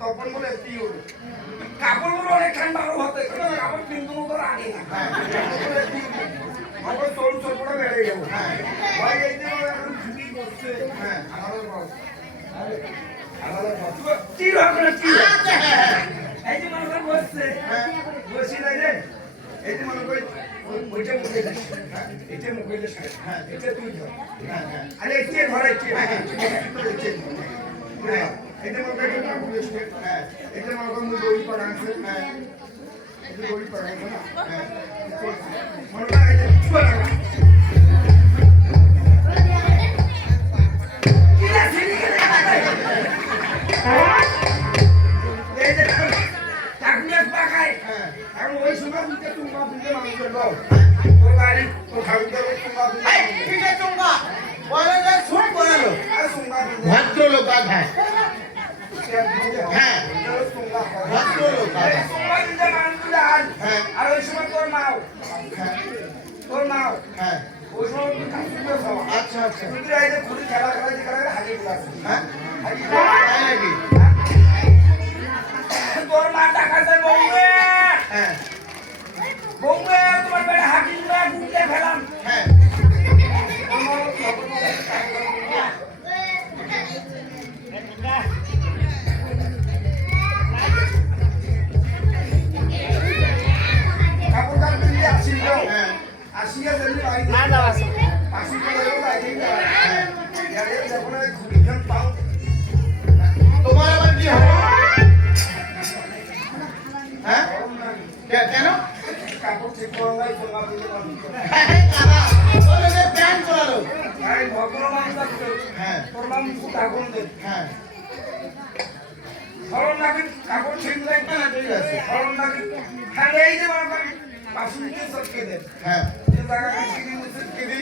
তখন বলে পিওর কাপড়গুলো অনেক ঠান্ডা হতে কাপড় কিন্তু তোর আগে না আমার চোল চোপড়া বেড়ে যাবো ভাই এই যে এখন ছুটি করছে হ্যাঁ আমাদের বস কি ভাবনা কি এই যে মনে করে বসছে বসি নাই রে এই যে মনে করে ওইটা মুখে এটা মুখে হ্যাঁ এটা তুই ধর হ্যাঁ হ্যাঁ আরে এটা ধর হ্যাঁ এটা মনে করে এটা মুখে হ্যাঁ এটা মনে করে মুই দড়ি পড়া আছে হ্যাঁ এটা দড়ি পড়া আছে না হ্যাঁ মনে করে এটা পড়া কিনা সিনি কেন এই যে টাকনিয়া পাকায় হ্যাঁ আমি ওই সময় দিতে তুমি দিতে মানুষ দাও তোর গাড়ি তো ঠাকুরকে তুমি এই কিনা তোমরা বলে যে শুন বলো আর শুনবা ভদ্রলোক আছে হ্যাঁ ভদ্রলোক আছে তোমরা দিতে মানুষ দাও হ্যাঁ আর ওই সময় তোর নাও হ্যাঁ ওই সময় তুমি কাজগুলো সব আচ্ছা আচ্ছা তুমি এই যে খুঁড়ি খেলা যে করে হাগি গুলাস হ্যাঁ হাগি তাই নাকি তোর মা টাকা দেয় বউরে হ্যাঁ বউরে তোমার বেটা হাগি গুলা গুলে ফেলাম হ্যাঁ কাপড় কাপড় দিয়ে আসছিল হ্যাঁ আসিয়া যদি বাড়ি না না আসি আসি করে বাড়ি না হ্যাঁ ইয়ারে যখন খুঁড়িখান পাও তোমার আবার কি হবে হ্যাঁ কেন কাপড় ঠিক করো নাই তোমার দিতে পারবো কারা বলে যে প্যান্ট চলালো আরে ভগবান আছে হ্যাঁ তোর নাম আগুন দে হ্যাঁ ফলন নাকি কাপড় ঠিক লাগবে না ঠিক আছে ফলন নাকি খালি এই যে বাবা পাশে নিচে সটকে দে হ্যাঁ যে জায়গা কাছে নিচে সটকে দি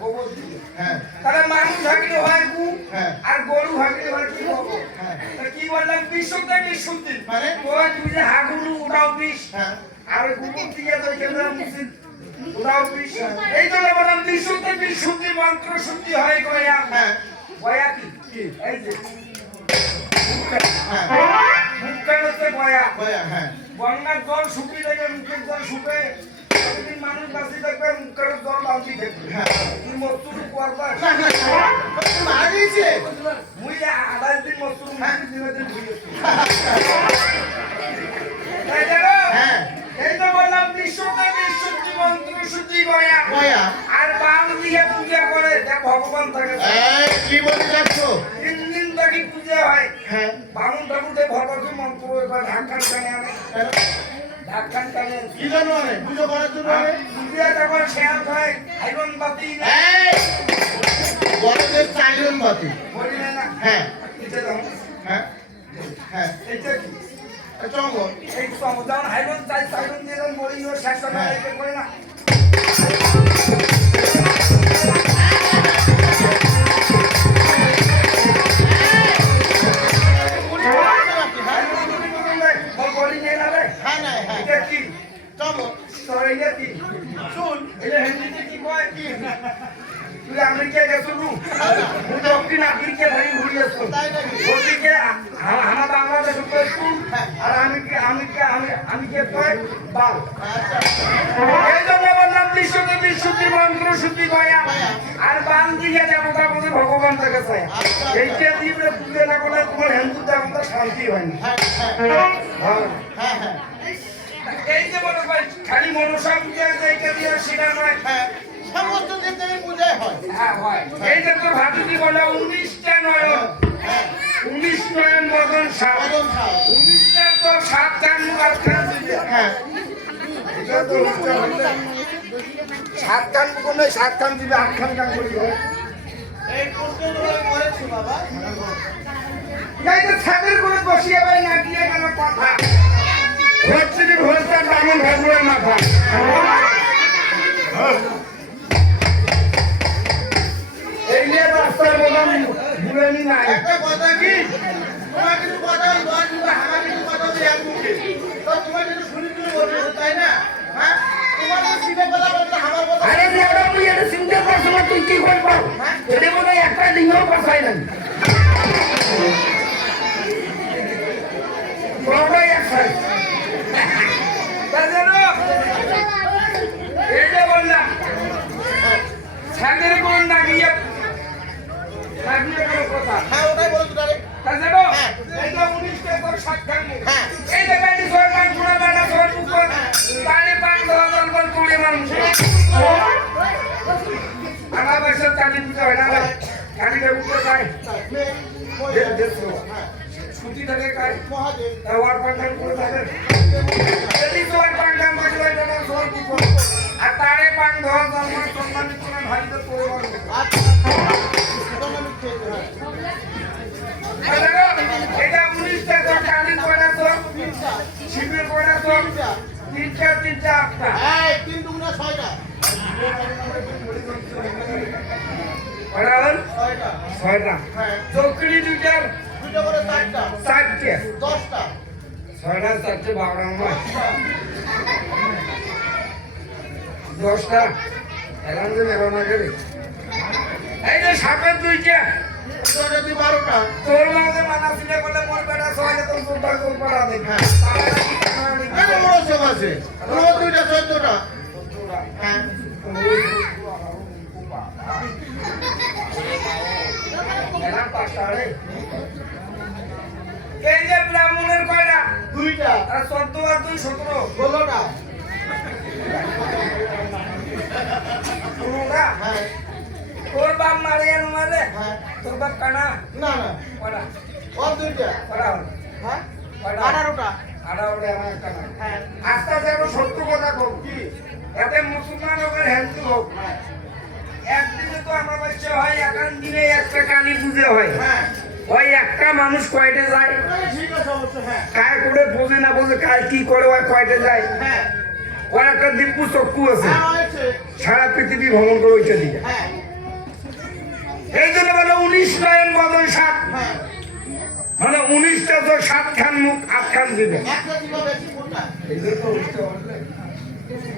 গোবর দিয়ে হ্যাঁ তাহলে মানুষ থাকলে হয় গু হ্যাঁ আর গরু থাকলে হয় কি হবে হ্যাঁ কি বললাম বিশুদ্ধ বিশুদ্ধি মানে তুই যে হাগুলু উড়াও বিষ হ্যাঁ আর গোবর দিয়ে তো কেন মুসিদ উড়াও বিষ এই তো বললাম বিশুদ্ধ বিশুদ্ধি মন্ত্র শুদ্ধি হয় গয়া হ্যাঁ গয়া কি এই যে মুখের হচ্ছে গয়া গয়া হ্যাঁ গঙ্গার জল শুকিয়ে থাকে মুখের জল শুকে প্রতিদিন মানুষ বাঁচি থাকবে মুখের জল বাঁচি থাকবে তুই মস্তুর করবা মারা গেছে মুই 28 দিন মস্তুর দিনে দিন ঘুরেছি হ্যাঁ এই তো বললাম বিশুদ্ধি মন্ত্র শুদ্ধি গয়া গয়া আর বাম দিকে পূজা করে দেখ ভগবান থাকে কি বলতে যাচ্ছ কি পূজা হয় হ্যাঁ বামুন ঠাকুরকে ভগবতী মন্ত্র এবার ঢাকান কানে আনে ঢাকান কানে কি জানো আনে পুজো করার জন্য আনে পূজা যখন শেষ হয় আইরন বাতি এই বড়দের আইরন বাতি বলি না হ্যাঁ এটা দাও হ্যাঁ হ্যাঁ এটা কি চঙ্গ এই চঙ্গ যখন আইরন চাই আইরন দিয়ে মরি ও শেষ হয় এটা করে না তুই আমেরিকা গেছিলু দক্ষিণ আফ্রিকা ধরে ঘুরে আসছো ওদিকে আমার বাংলাদেশ আর আমি কে কয় বাল এই জন্য বললাম বিশুদ্ধি মন্ত্র শুদ্ধি গয়া আর বাল দিকে দেবতা বলে ভগবান থেকে চায় এইটা দিয়ে পুজো না করলে তোমার হিন্দু দেবতা শান্তি হয় না এই যে বলো ভাই খালি মনসা পূজা এইটা দিয়ে সেটা নয় সমস্ত দেবদেবীর পূজা হয় হ্যাঁ হয় এই যে তো ভাবি বলে 19টা নয়ন 19 নয়ন মদন সাত 19টা তো সাত কান মুখ খান দিবে হ্যাঁ এটা তো সাত কান মুখ নয় সাত কান দিবে আট কান কান করি হয় এই প্রশ্নগুলো করেছো বাবা এই যে ছাদের করে বসিয়ে ভাই না দিয়ে কেন কথা হচ্ছে যে ভোরটা দামন ভাগুড়ের মাথা এই নিয়ে রাস্তায় বললাম ভুলেনি না একটা কথা কি তোমার কিছু কথা আমার কিছু কথা এক মুখে তো তোমার কিছু শুনি তুমি বলছো তাই না হ্যাঁ তোমার সিনে বলা বলতে আমার কথা আরে বড় তুই এটা চিন্তা করছ না তুই কি করব এটা মনে একটা লিঙ্গ পাছাই না কোনটাই এক সাইজ এটা বললাম ছাগের কোন নাগিয়ে কোনো কথা হ্যাঁ ওটাই বলো তো ডাইরেক্ট তাছাড়া এইটা 19 টা তোর সাক্ষাৎ মুখ এইটা ব্যাটি সরকার পুরো বেটা সর উপর পানি পানি ধরন বল তুলে মানুষ আমার বছর কালী পূজা হয় না কালীটা উপরে যায় ছুটি থাকে কাজ মহাদেব ওয়ার পাঠান করে থাকে যদি তোর পাঠান বসে না সর কি আর তারে পান ধর জন্ম সম্মানিত করে ভাইতে তোর আচ্ছা আমি খেতে এটা 19 টাকা কালি পড়া তো শিবির পড়া তো তিনটা আপনা এই 3 দুগুণা 6টা পড়াল 6টা 6টা হ্যাঁ চকরি দুইটার দুটো করে 4টা 4টে 10টা 6টা 4টে 12 নয় 10টা এলাম যে মেরো না গেলে এই যে সাপের দুইটা তোরা দি 12টা তোর মাঝে মানা ছিল বলে মোর বেটা সবাই তো সুন্দর করে পড়া দেখ হ্যাঁ কেন বড় সব আছে পুরো দুইটা 14টা হ্যাঁ এই যে ব্রাহ্মণের কয়টা দুইটা আর 14 আর 2 17 16টা পুরোটা হ্যাঁ তোর বাপ মারে আনো মারে হ্যাঁ তোর বাপ কানা না না কয়টা ও দুইটা কয়টা হ্যাঁ কয়টা 18টা 18 আমার কানা হ্যাঁ আস্তে আস্তে আমি সত্য কথা কব কি এতে মুসলমান লোকের হেলদি হোক একদিনে তো আমার বাচ্চা হয় এখন দিনে একটা কালী পুজো হয় হ্যাঁ ওই একটা মানুষ কয়টে যায় ঠিক আছে অবশ্য হ্যাঁ কায় করে বোঝে না বোঝে কায় কি করে ওই কয়টে যায় হ্যাঁ ওর একটা দিব্য চক্ষু আছে হ্যাঁ হয়েছে সারা পৃথিবী ভ্রমণ করে ওইটা দিকে হ্যাঁ এই জন্য বলে 19 নয়ন বদল 7 হ্যাঁ মানে 19টা তো 7 খান মুখ 8 খান দিবে একটা ছিল বেশি কোনটা এই জন্য তো উঠতে বললে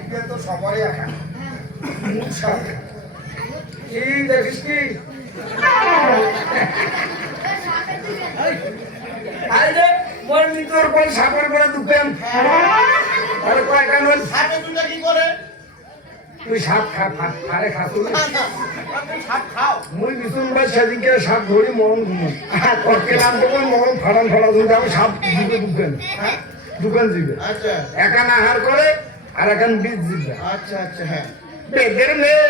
এটা তো সবারই একা মুখ সাত কি দেখিস কি আরে মোর মিতর কোন সাপের করে দুপেন আরে কয় কান বল হাতে দুটো কি করে তুই সাপ খা আরে খাসু না না না আপনি শাক খাও মুই বিছুন ভাই সেদিনকে সাপ ধরি মরণ ঘুমো আর করকেলাম তো মরণ ফাড়ান ফাড়া ধরে আমি সাপ দিবে দুপেন হ্যাঁ দোকান দিবে আচ্ছা একান আহার করে আর একান বীজ দিবে আচ্ছা আচ্ছা হ্যাঁ বেদের মেয়ে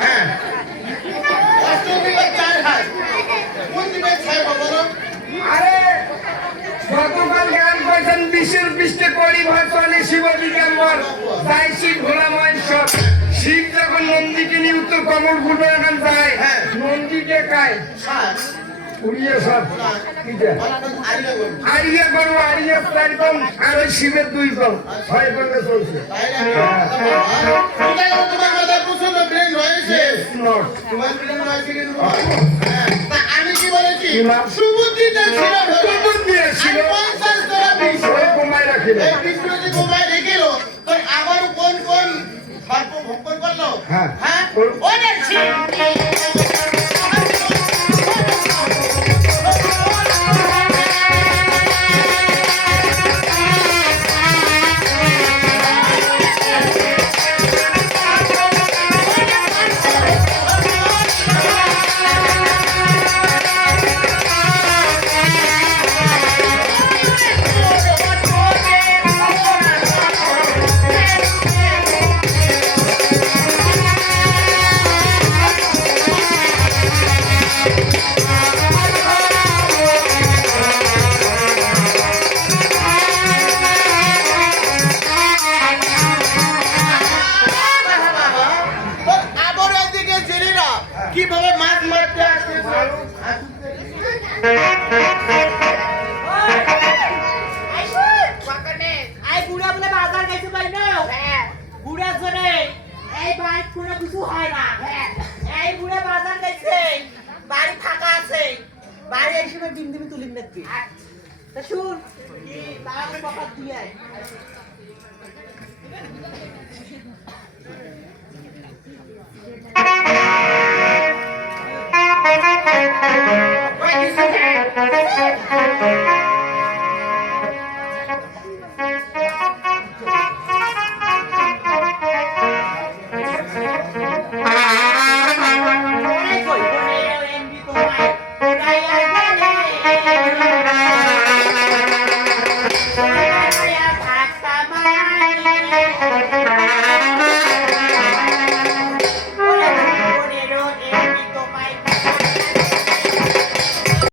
হ্যাঁ কষ্ট দিবে 4 হাত কোন দিবে 6 বলো আরে গতকাল জ্ঞান পাইছেন বিশ্বের পৃষ্ঠে করি ভয় চলে শিবদিগম্বর তাই শিব ভোলা মহেশ্বর শিব যখন নন্দীকে নিয়ে উত্তর কমল গুলো এখন যায় হ্যাঁ। নন্দীকে কায় 7 উড়িয়ে সব কিটা আইলে বল আড়িয়ে করবো আড়িয়ে 4 কম আর ওই শিবের 2 কম হয় বলে চলছে তাইলে তোমার কথা পছন্দ ব্রেন হয়েছে নট তোমার ব্রেন হয়েছে কি তা আমি কি বলেছি কি মা? সুবুদ্ধিটা ছিল সুবুদ্ধি ছিল। 50 টাকা বিশ ওই কমায় রাখিলে এই বিষ্ণু যদি গোমায় রেখেল তো আবার কোন কোন সর্প ভক্ষণ করলো হ্যাঁ। হ্যাঁ কোন- ওরে ছিল আবার এদিকে জেরিরা কিভাবে মাছ মারতে আসছে এই বুড়া বলে বাজার গেছে ভাই না বুড়া জনে এই বাইক কোনো কিছু হয় না এই বুড়া বাজার গেছে বাড়ি ফাঁকা আছে বাড়ি এই সময় ডিম ডিমি তুলিম নাকি তা শুন তাহলে কথা দিয়ে আয়